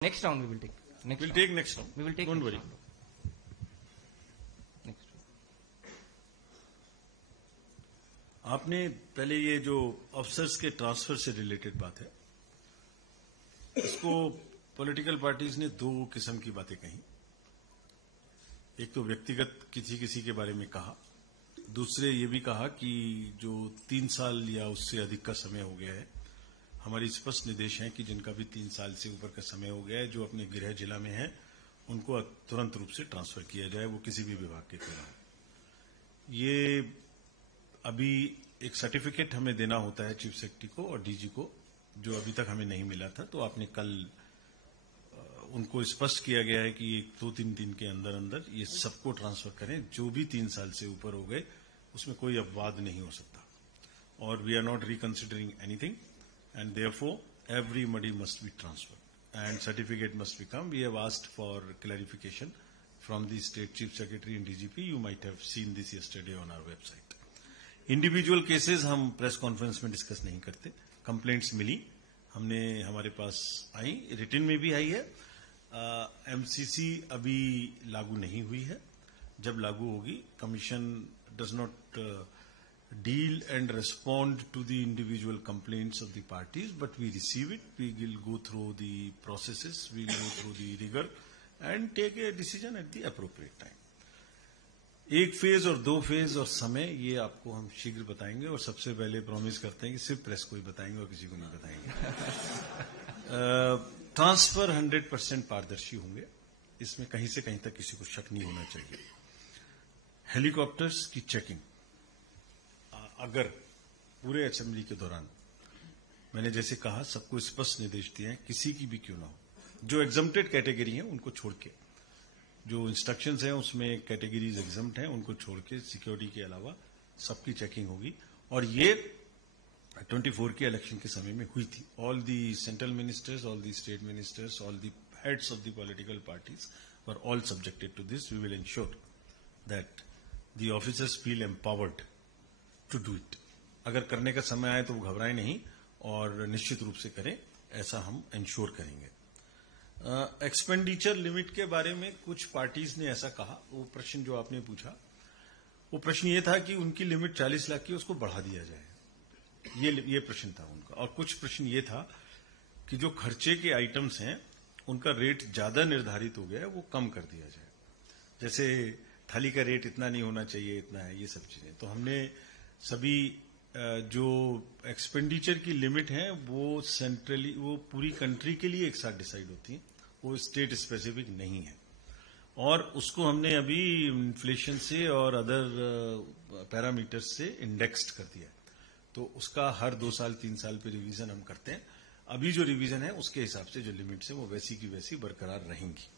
Next round we will take. We'll take next round. We will take. Don't worry. Next. आपने पहले ये जो officers के transfer से रिलेटेड बात है, इसको पॉलिटिकल पार्टीज ने दो किस्म की बातें कही। एक तो व्यक्तिगत किसी के बारे में कहा, दूसरे ये भी कहा कि जो 3 साल या उससे अधिक का समय हो गया है, हमारी स्पष्ट निर्देश है कि जिनका भी 3 साल से ऊपर का समय हो गया है, जो अपने गृह जिला में है, उनको तुरंत रूप से ट्रांसफर किया जाए, वो किसी भी विभाग के क्यों ना हो। ये अभी एक सर्टिफिकेट हमें देना होता है चीफ सेक्रेटरी को और डीजी को, जो अभी तक हमें नहीं मिला था, तो आपने कल उनको स्पष्ट किया गया है कि 2-3 दिन के अंदर अंदर ये सबको ट्रांसफर करें, जो भी 3 साल से ऊपर हो गए, उसमें कोई अपवाद नहीं हो सकता। और we are not reconsidering anything and therefore everybody must be transferred and certificate must become. We have asked for clarification from the state chief secretary and DGP. You might have seen this yesterday on our website. Individual cases हम press conference में discuss नहीं करते। Complaints मिली, हमने हमारे पास आई, written में भी आई है। MCC अभी लागू नहीं हुई है, जब लागू होगी commission does not deal and respond to the individual complaints of the parties, but we receive it, we will go through the processes, we will go through the rigor and take a decision at the appropriate time. 1 phase और 2 phase और समय ये आपको हम शीघ्र बताएंगे, और सबसे पहले प्रॉमिस करते हैं कि सिर्फ प्रेस को ही बताएंगे और किसी को नहीं बताएंगे। ट्रांसफर 100% पारदर्शी होंगे, इसमें कहीं से कहीं तक किसी को शक नहीं होना चाहिए। हेलीकॉप्टर्स की चेकिंग अगर पूरे असेंबली के दौरान, मैंने जैसे कहा, सबको स्पष्ट निर्देश दिए हैं, किसी की भी क्यों ना हो, जो एग्जम्प्टेड कैटेगरी है उनको छोड़ के, जो इंस्ट्रक्शंस हैं उसमें कैटेगरीज एग्जम्प्ट हैं, उनको छोड़ के सिक्योरिटी के अलावा सबकी चेकिंग होगी। और ये 24 के इलेक्शन के समय में हुई थी। All the central ministers, all the state ministers, all the heads of the political parties were all subjected to this. We will ensure that the officers feel empowered to do it. अगर करने का समय आए तो वो घबराएं नहीं और निश्चित रूप से करें, ऐसा हम इंश्योर करेंगे। एक्सपेंडिचर लिमिट के बारे में कुछ पार्टीज ने ऐसा कहा, वो प्रश्न जो आपने पूछा, वो प्रश्न ये था कि उनकी लिमिट 40 लाख की, उसको बढ़ा दिया जाए, ये प्रश्न था उनका। और कुछ प्रश्न ये था कि जो खर्चे के आइटम्स हैं उनका रेट ज्यादा निर्धारित हो गया है, वो कम कर दिया जाए। जैसे थाली का रेट इतना नहीं होना चाहिए, इतना है, ये सब चीजें। तो हमने सभी जो एक्सपेंडिचर की लिमिट है वो सेंट्रली, वो पूरी कंट्री के लिए एक साथ डिसाइड होती है, वो स्टेट स्पेसिफिक नहीं है। और उसको हमने अभी इन्फ्लेशन से और अदर पैरामीटर्स से इंडेक्स्ड कर दिया है, तो उसका हर 2 साल 3 साल पे रिवीजन हम करते हैं। अभी जो रिवीजन है उसके हिसाब से जो लिमिट्स है वो वैसी की वैसी बरकरार रहेंगी।